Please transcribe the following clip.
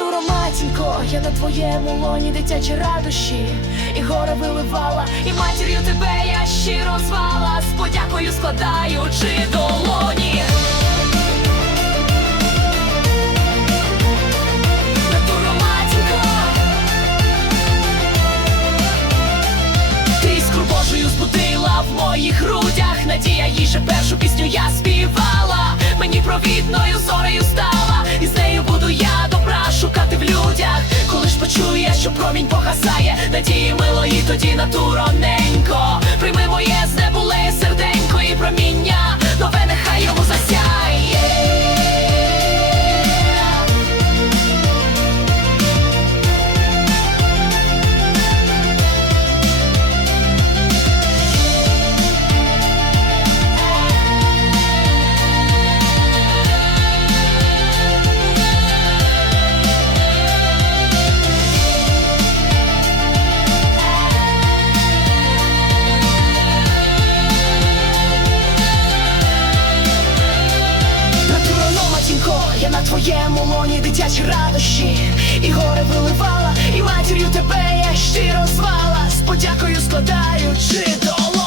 матінко, я на твоєму лоні дитячі радощі, і горе виливала, і матір'ю тебе я щиро звала, з подякою складаючи долоні. Натуро, матінко, збудила в моїх грудях. Надія їй же першу пісню я промінь погасає, надії милої, тоді натуроненько. твоєму лоні дитячі радощі, і горе виливала, і матір'ю тебе я щиро звала, з подякою складаючи долоні.